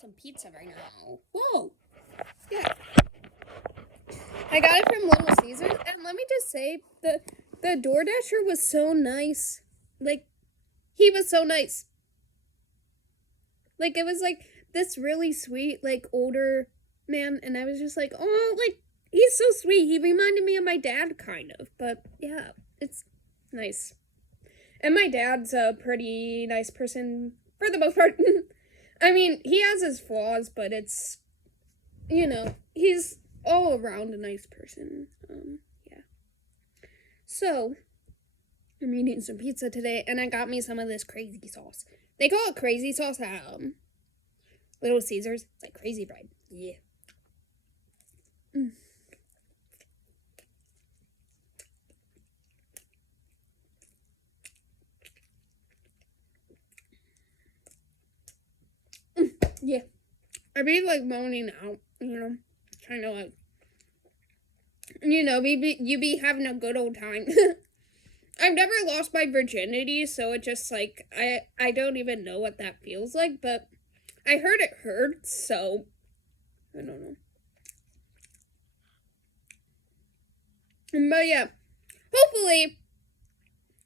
some pizza right now. Whoa. Yeah. I got it from Little Caesars, and let me just say, the DoorDasher was so nice. Like, he was so nice. Like, it was like this really sweet, like, older man, and I was just like, oh, like, he's so sweet. He reminded me of my dad, kind of. But, yeah, it's nice. And my dad's a pretty nice person for the most part. I mean, he has his flaws, but it's, you know, he's all around a nice person. Yeah. So, I'm eating some pizza today, and I got me some of this crazy sauce. They call it crazy sauce at Little Caesars. It's like crazy bread. Yeah. Yeah. I be like moaning out, trying to like, you be having a good old time. I've never lost my virginity, so it just like, I don't even know what that feels like, but I heard it hurts, so I don't know. But yeah, hopefully,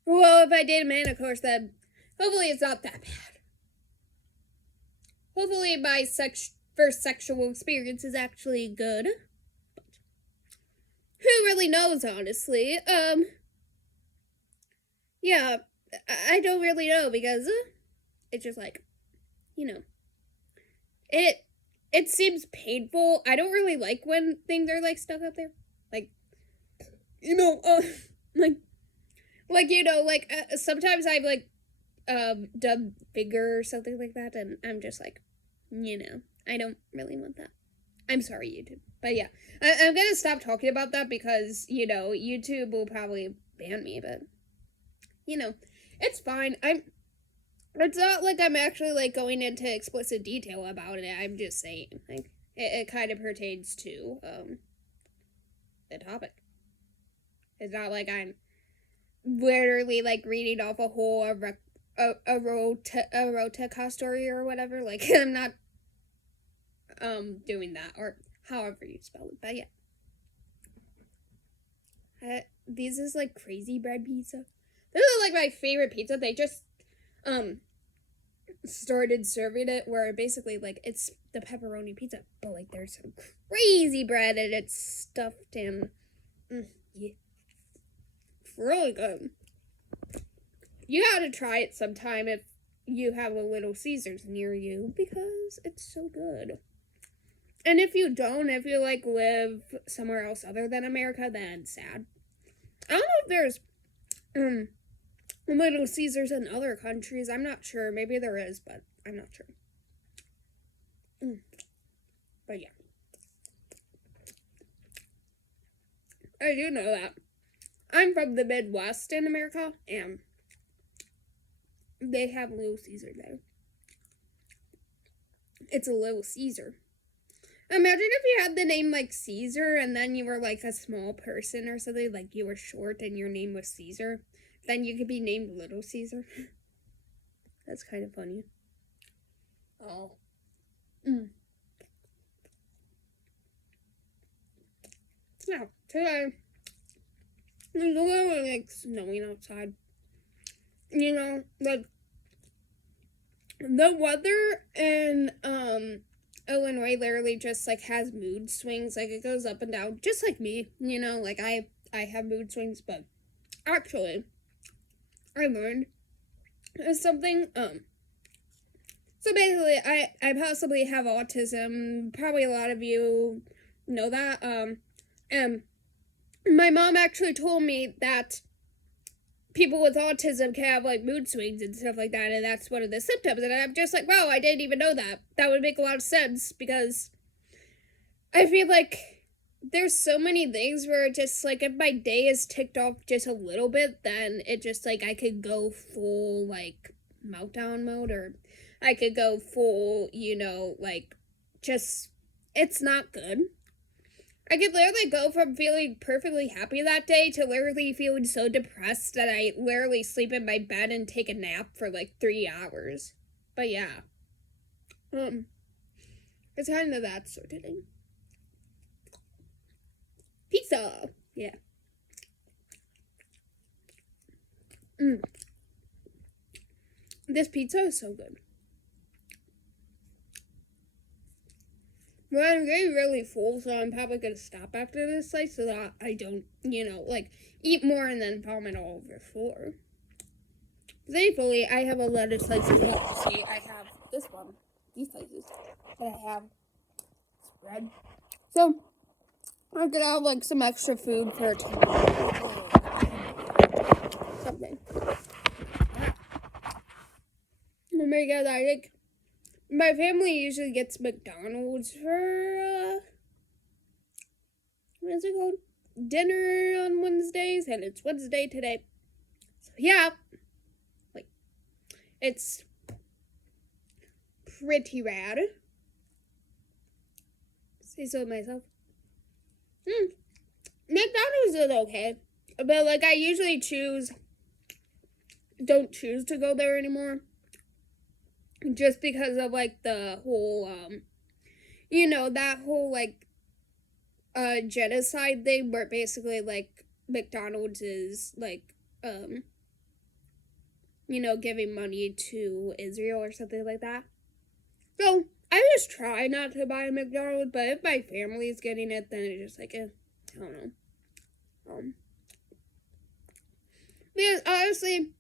well, if I date a man, of course, then hopefully it's not that bad. Hopefully my first sexual experience is actually good. But who really knows, honestly? Yeah, I don't really know because it's just like, it seems painful. I don't really like when things are like stuck up there. Like, sometimes I've like done finger or something like that, and I'm just like, I don't really want that. I'm sorry, YouTube. But yeah, I'm gonna stop talking about that because, YouTube will probably ban me, but, it's fine. It's not like I'm actually, like, going into explicit detail about it. I'm just saying, like, it kind of pertains to, the topic. It's not like I'm literally, like, reading off a whole erotica story or whatever. Like, I'm not, doing that, or however you spell it, but yeah. These is, like, crazy bread pizza. This is, like, my favorite pizza. They just, started serving it where basically, like, it's the pepperoni pizza, but, like, there's some crazy bread and it's stuffed in, yeah. It's really good. You gotta try it sometime if you have a Little Caesars near you because it's so good. And if you don't, if you, like, live somewhere else other than America, then sad. I don't know if there's, Little Caesars in other countries. I'm not sure. Maybe there is, but I'm not sure. But yeah. I do know that. I'm from the Midwest in America, and they have Little Caesar there. It's a Little Caesar. Imagine if you had the name, like, Caesar, and then you were, like, a small person or something, like, you were short and your name was Caesar. Then you could be named Little Caesar. That's kind of funny. Oh. Yeah, today, it's literally, like, snowing outside. Like, the weather in, Illinois literally just, like, has mood swings. Like, it goes up and down, just like me, like, I have mood swings, but actually, I learned something, so basically, I possibly have autism. Probably a lot of you know that, and my mom actually told me that people with autism can have, like, mood swings and stuff like that, and that's one of the symptoms, and I'm just like, wow, I didn't even know that. That would make a lot of sense, because I feel like there's so many things where it just, like, if my day is ticked off just a little bit, then it just, like, I could go full, like, meltdown mode, or I could go full, like, just, it's not good. I could literally go from feeling perfectly happy that day to literally feeling so depressed that I literally sleep in my bed and take a nap for like 3 hours. But yeah. It's kind of that sort of thing. Pizza. Yeah. This pizza is so good. But I'm getting really full, so I'm probably going to stop after this slice so that I don't, eat more and then vomit all over the floor. Thankfully, I have a lot of slices left. See, I have this one, these slices, and I have bread. So, I'm going to have, some extra food for tomorrow. Something. Oh my god, I think my family usually gets McDonald's for, what is it called? Dinner on Wednesdays, and it's Wednesday today. So, yeah. It's pretty rad. Say so myself. McDonald's is okay. But, I usually don't choose to go there anymore. Just because of, the whole, that whole, genocide thing where basically, McDonald's is, giving money to Israel or something like that. So, I just try not to buy a McDonald's, but if my family is getting it, then it's just I don't know. Because, honestly,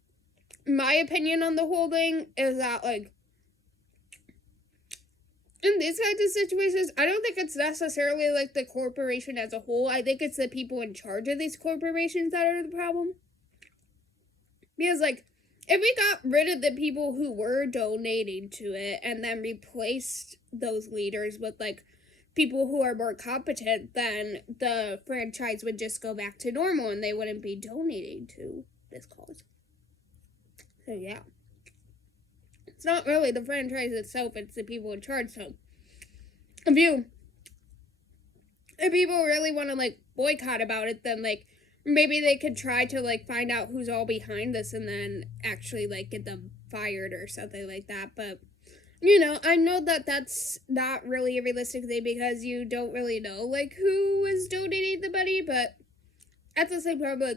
my opinion on the whole thing is that, in these kinds of situations, I don't think it's necessarily, the corporation as a whole. I think it's the people in charge of these corporations that are the problem. Because, if we got rid of the people who were donating to it and then replaced those leaders with, people who are more competent, then the franchise would just go back to normal and they wouldn't be donating to this cause. So, yeah. It's not really the franchise itself, it's the people in charge. So, if people really want to, boycott about it, then, maybe they could try to, find out who's all behind this and then actually, get them fired or something like that. But, I know that that's not really a realistic thing because you don't really know, who is donating the money. But at the same time, I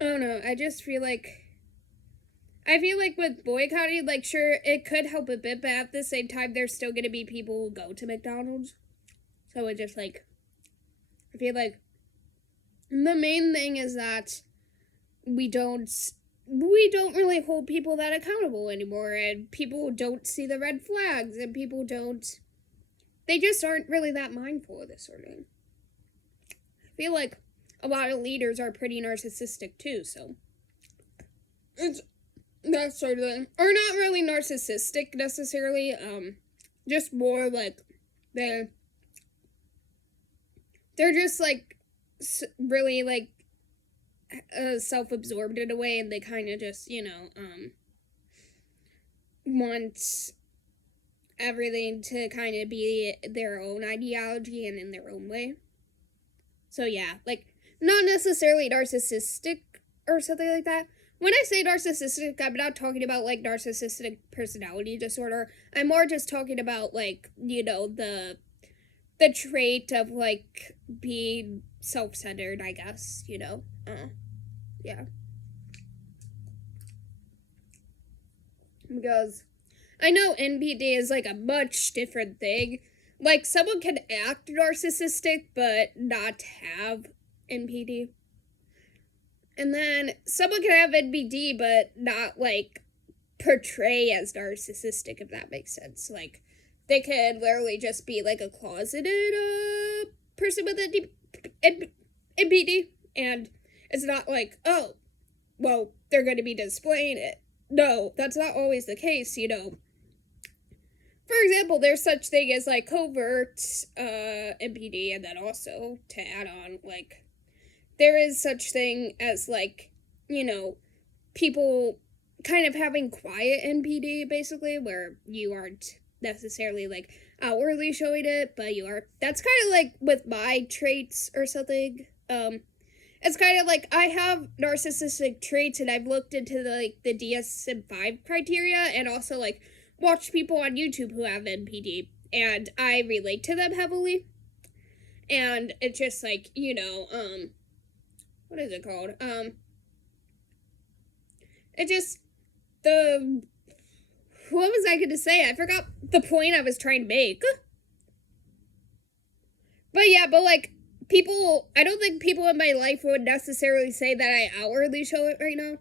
don't know. I just feel with boycotting, sure, it could help a bit, but at the same time, there's still going to be people who go to McDonald's. So it just, I feel the main thing is that we don't really hold people that accountable anymore, and people don't see the red flags, and they just aren't really that mindful of this sort of thing. I feel like a lot of leaders are pretty narcissistic too, so it's that sort of thing. Or not really narcissistic necessarily, just more they're just really self-absorbed in a way, and they kind of just want everything to kind of be their own ideology and in their own way. So yeah, not necessarily narcissistic or something like that. When I say narcissistic, I'm not talking about narcissistic personality disorder. I'm more just talking about the trait of being self-centered, I guess, yeah. Because I know NPD is a much different thing. Someone can act narcissistic but not have NPD. And then someone can have NPD but not portray as narcissistic, if that makes sense. They could literally just be a closeted person with NPD, and it's not oh, well, they're going to be displaying it. No, that's not always the case, For example, there's such thing as covert NPD, and then also to add on there is such thing as people kind of having quiet NPD, basically, where you aren't necessarily outwardly showing it, but you are. That's kind of with my traits or something. It's kind of I have narcissistic traits, and I've looked into the DSM-5 criteria, and also watched people on YouTube who have NPD. and I relate to them heavily. And it's just like, what is it called? It just, the, what was I going to say? I forgot the point I was trying to make. But yeah, but like, people, I don't think people in my life would necessarily say that I outwardly show it right now.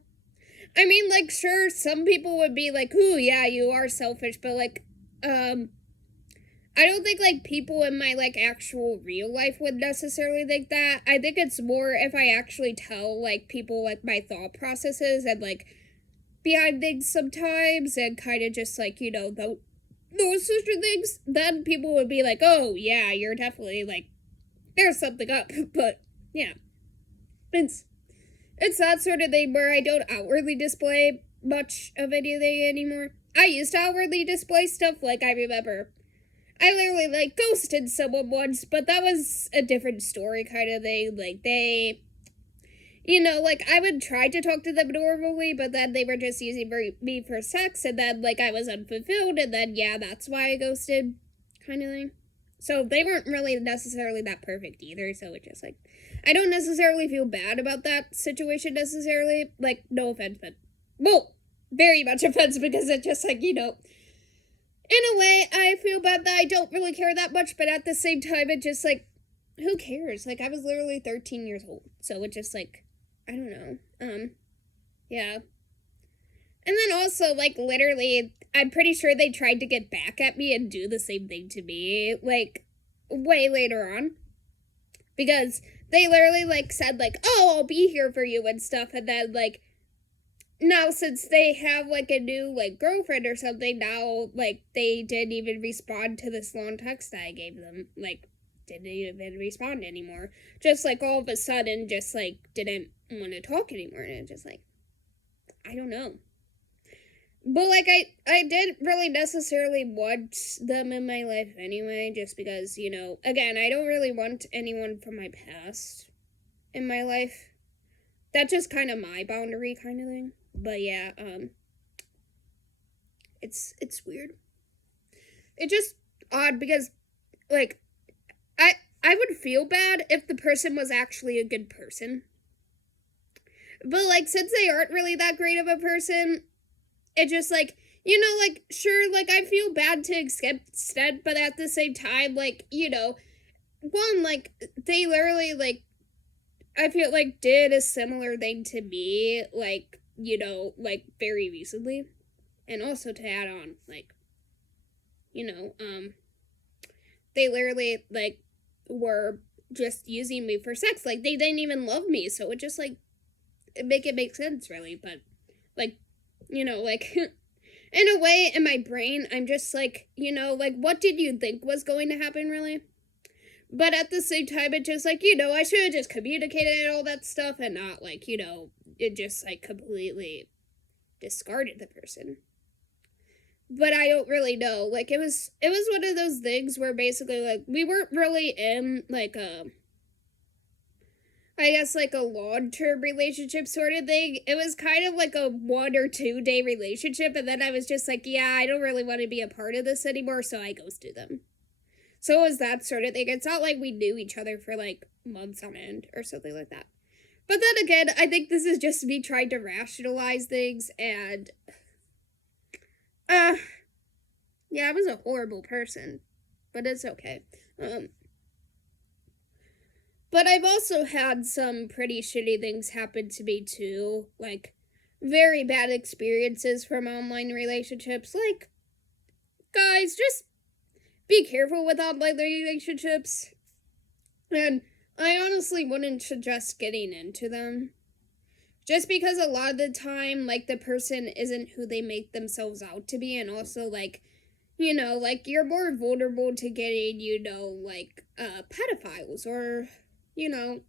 I mean, like, sure, some people would be like, ooh, yeah, you are selfish, but like, I don't think, like, people in my, like, actual real life would necessarily think that. I think it's more if I actually tell, like, people, like, my thought processes and, like, behind things sometimes and kind of just, like, those sorts of things, then people would be like, oh, yeah, you're definitely, like, there's something up. But, yeah. It's that sort of thing where I don't outwardly display much of anything anymore. I used to outwardly display stuff, like, I remember I literally, like, ghosted someone once, but that was a different story kind of thing. Like, they, like, I would try to talk to them normally, but then they were just using me for sex, and then, like, I was unfulfilled, and then, yeah, that's why I ghosted, kind of thing. So they weren't really necessarily that perfect either, so it just, like, I don't necessarily feel bad about that situation necessarily. Like, no offense, but, well, very much offense, because it's just, like, in a way, I feel bad that I don't really care that much, but at the same time, it just, like, who cares? Like, I was literally 13 years old, so it just, like, I don't know, yeah. And then also, like, literally, I'm pretty sure they tried to get back at me and do the same thing to me, like, way later on, because they literally, like, said, like, oh, I'll be here for you and stuff, and then, like, now, since they have, like, a new, like, girlfriend or something, now, like, they didn't even respond to this long text that I gave them. Like, didn't even respond anymore. Just, like, all of a sudden, just, like, didn't want to talk anymore. And just, like, I don't know. But, like, I didn't really necessarily want them in my life anyway, just because, again, I don't really want anyone from my past in my life. That's just kind of my boundary kind of thing. But yeah, it's weird. It's just odd because, like, I would feel bad if the person was actually a good person. But, like, since they aren't really that great of a person, it just, like, like, sure, like, I feel bad to extent, but at the same time, like, one, like, they literally, like, I feel like did a similar thing to me, like, like, very recently. And also to add on, like, they literally, like, were just using me for sex. Like, they didn't even love me, so it just, like, it make sense, really. But, like, like, in a way, in my brain, I'm just, like, like, what did you think was going to happen, really? But at the same time, it's just, like, I should have just communicated all that stuff and not, like, it just, like, completely discarded the person. But I don't really know. Like, it was one of those things where basically, like, we weren't really in, like, I guess, like, a long-term relationship sort of thing. It was kind of like a 1 or 2 day relationship, and then I was just like, yeah, I don't really want to be a part of this anymore, so I ghosted them. So it was that sort of thing. It's not like we knew each other for, like, months on end or something like that. But then again, I think this is just me trying to rationalize things, and, yeah, I was a horrible person, but it's okay. But I've also had some pretty shitty things happen to me, too. Like, very bad experiences from online relationships. Like, guys, just be careful with online relationships. And I honestly wouldn't suggest getting into them. Just because a lot of the time, like, the person isn't who they make themselves out to be. And also, like, like, you're more vulnerable to getting, like, pedophiles or,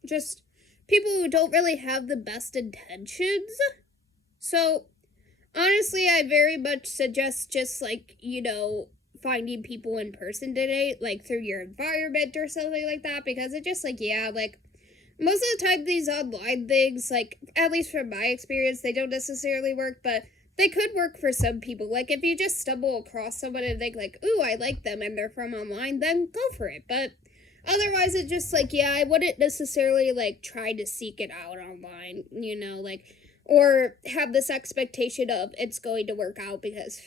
just people who don't really have the best intentions. So, honestly, I very much suggest just, like, finding people in person to date, like, through your environment or something like that, because it just, like, yeah, like, most of the time these online things, like, at least from my experience, they don't necessarily work, but they could work for some people. Like, if you just stumble across someone and think, like, ooh, I like them, and they're from online, then go for it. But otherwise, it's just, like, yeah, I wouldn't necessarily, like, try to seek it out online, like, or have this expectation of it's going to work out because,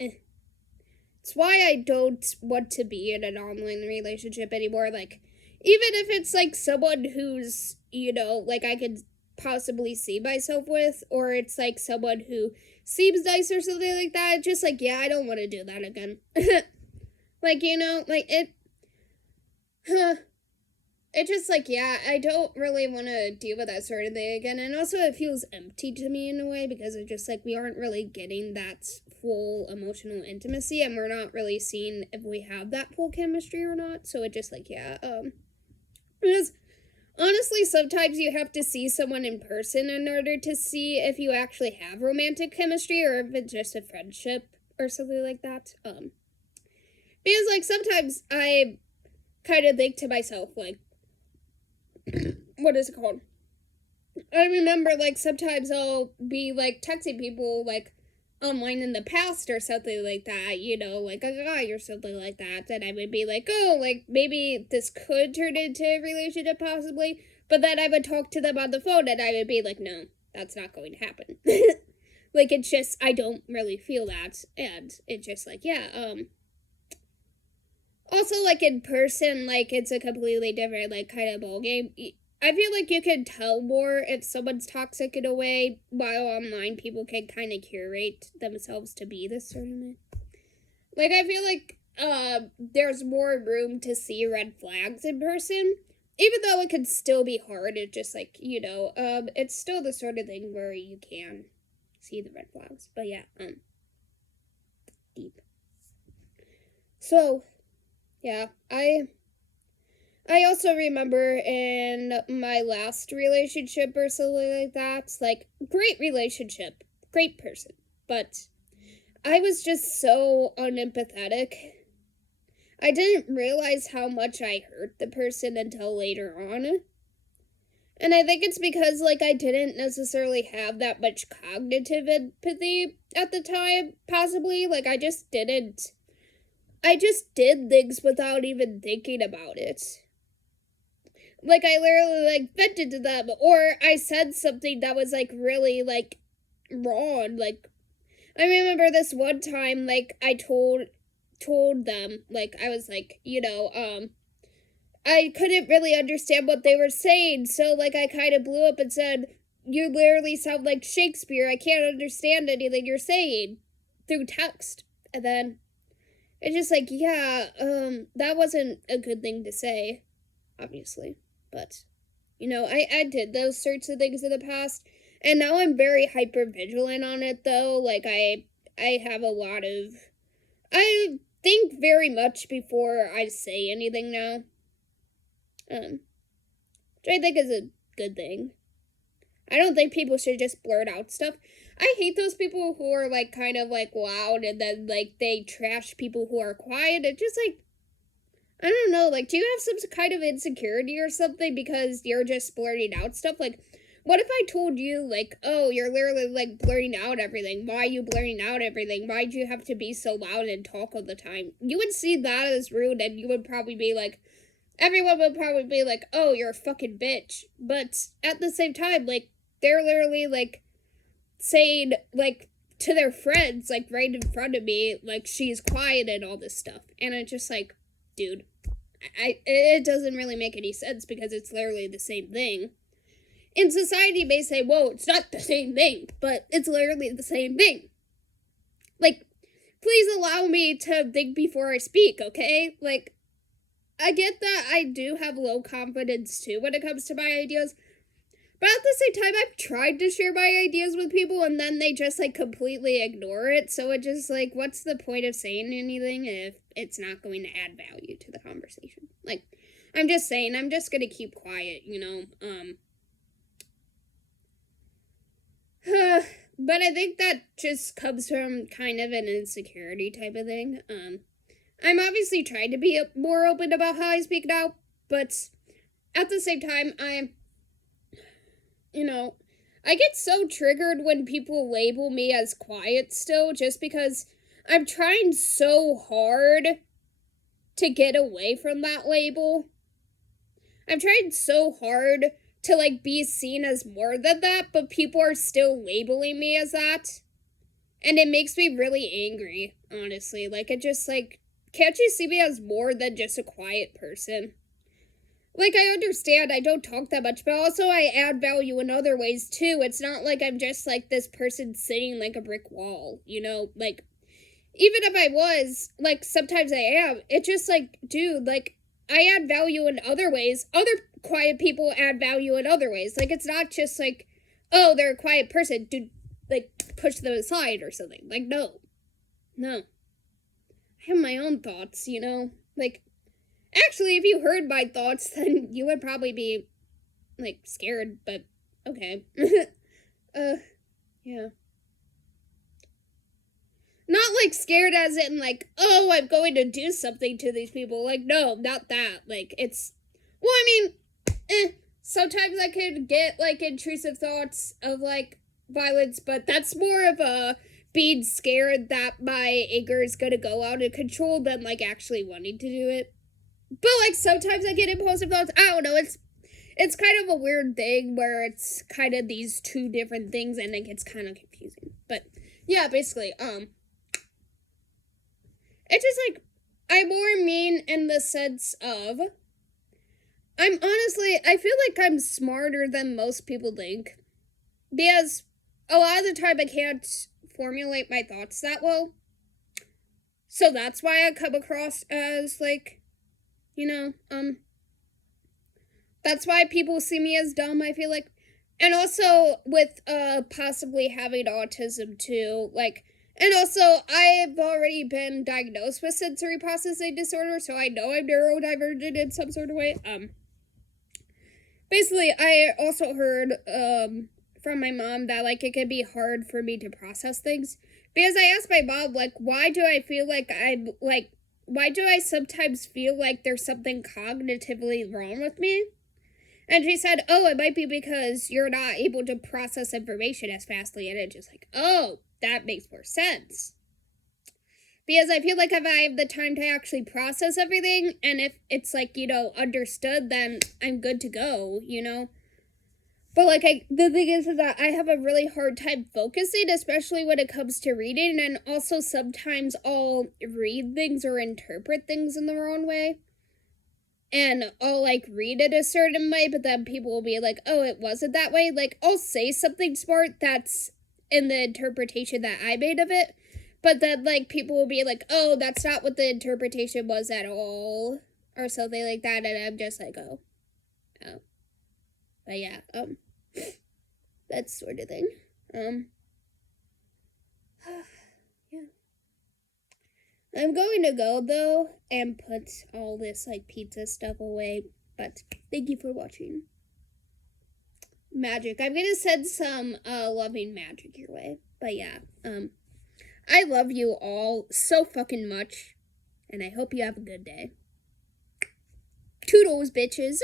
it's why I don't want to be in an online relationship anymore. Like, even if it's, like, someone who's, like, I could possibly see myself with, or it's, like, someone who seems nice or something like that, it's just, like, yeah, I don't want to do that again. Like, like, it's just, like, yeah, I don't really want to deal with that sort of thing again, and also it feels empty to me in a way, because it's just, like, we aren't really getting that full emotional intimacy, and we're not really seeing if we have that full chemistry or not, so it just, like, yeah, because honestly, sometimes you have to see someone in person in order to see if you actually have romantic chemistry, or if it's just a friendship, or something like that, because, like, sometimes I kind of think to myself, like, what is it called? I remember, like, sometimes I'll be, like, texting people, like, online in the past or something like that, like a guy or something like that, and I would be like, oh, like, maybe this could turn into a relationship possibly, but then I would talk to them on the phone and I would be like, no, that's not going to happen. Like, it's just, I don't really feel that, and it's just like, yeah, also, like, in person, like, it's a completely different, like, kind of ballgame. I feel like you can tell more if someone's toxic in a way, while online people can kind of curate themselves to be this sort of way. Like, I feel like, there's more room to see red flags in person, even though it can still be hard. It's just, like, it's still the sort of thing where you can see the red flags. But yeah, deep. So, yeah, I also remember in my last relationship or something like that, like, great relationship, great person, but I was just so unempathetic. I didn't realize how much I hurt the person until later on. And I think it's because, like, I didn't necessarily have that much cognitive empathy at the time, possibly. Like, I just did things without even thinking about it. Like, I literally, like, vented to them, or I said something that was, like, really, like, wrong. Like, I remember this one time, like, I told them, like, I was like, I couldn't really understand what they were saying, so, like, I kind of blew up and said, you literally sound like Shakespeare, I can't understand anything you're saying, through text. And then, it's just like, yeah, that wasn't a good thing to say, obviously. But, I did those sorts of things in the past, and now I'm very hyper vigilant on it, though. Like, I have a lot of, I think very much before I say anything now, which I think is a good thing. I don't think people should just blurt out stuff. I hate those people who are, like, kind of, like, loud, and then, like, they trash people who are quiet. It's just, like, I don't know, like, do you have some kind of insecurity or something because you're just blurting out stuff? Like, what if I told you, like, oh, you're literally, like, blurting out everything. Why are you blurting out everything? Why do you have to be so loud and talk all the time? You would see that as rude, and you would probably be like, everyone would probably be like, oh, you're a fucking bitch. But at the same time, like, they're literally, like, saying, like, to their friends, like, right in front of me, like, she's quiet and all this stuff. And it's just like, dude, it doesn't really make any sense because it's literally the same thing. And society may say, whoa, it's not the same thing, but it's literally the same thing. Like, please allow me to think before I speak, okay? Like, I get that I do have low confidence too when it comes to my ideas, but at the same time, I've tried to share my ideas with people and then they just, like, completely ignore it. So it just, like, what's the point of saying anything if it's not going to add value to the conversation? Like, I'm just saying, I'm just gonna keep quiet, But I think that just comes from kind of an insecurity type of thing. I'm obviously trying to be more open about how I speak now, but at the same time, I get so triggered when people label me as quiet still, just because I'm trying so hard to get away from that label. I'm trying so hard to, like, be seen as more than that, but people are still labeling me as that. And it makes me really angry, honestly. Like, it just, like, can't you see me as more than just a quiet person? Like, I understand I don't talk that much, but also I add value in other ways, too. It's not like I'm just, like, this person sitting like a brick wall, you know? Like, even if I was, like, sometimes I am, it's just, like, dude, like, I add value in other ways. Other quiet people add value in other ways. Like, it's not just, like, oh, they're a quiet person, dude, like, push them aside or something. Like, no. I have my own thoughts, you know? Like, actually, if you heard my thoughts, then you would probably be, like, scared, but okay. Yeah. Not, like, scared as in, like, oh, I'm going to do something to these people. Like, no, not that. Like, it's, well, I mean, sometimes I could get, like, intrusive thoughts of, like, violence, but that's more of a being scared that my anger is gonna go out of control than, like, actually wanting to do it. But, like, sometimes I get impulsive thoughts. I don't know, it's kind of a weird thing where it's kind of these two different things and it gets kind of confusing. But, yeah, basically, it's just, like, I'm more mean in the sense of, I feel like I'm smarter than most people think. Because a lot of the time I can't formulate my thoughts that well. So that's why I come across as, like, you know, that's why people see me as dumb, I feel like. And also with, possibly having autism too, like, and also, I've already been diagnosed with sensory processing disorder, so I know I'm neurodivergent in some sort of way. Basically, I also heard, from my mom that, like, it can be hard for me to process things. Because I asked my mom, like, why do I sometimes feel like there's something cognitively wrong with me? And she said, oh, it might be because you're not able to process information as fastly. And it's just like, oh, that makes more sense. Because I feel like if I have the time to actually process everything, and if it's, like, you know, understood, then I'm good to go, you know? But, like, the thing is that I have a really hard time focusing, especially when it comes to reading, and also sometimes I'll read things or interpret things in the wrong way. And I'll, like, read it a certain way, but then people will be like, oh, it wasn't that way. Like, I'll say something smart that's in the interpretation that I made of it, but then, like, people will be like, oh, that's not what the interpretation was at all, or something like that, and I'm just like, oh. But yeah, that sort of thing. Yeah. I'm going to go, though, and put all this, like, pizza stuff away, but thank you for watching. Magic. I'm gonna send some, loving magic your way, but yeah, I love you all so fucking much, and I hope you have a good day. Toodles, bitches.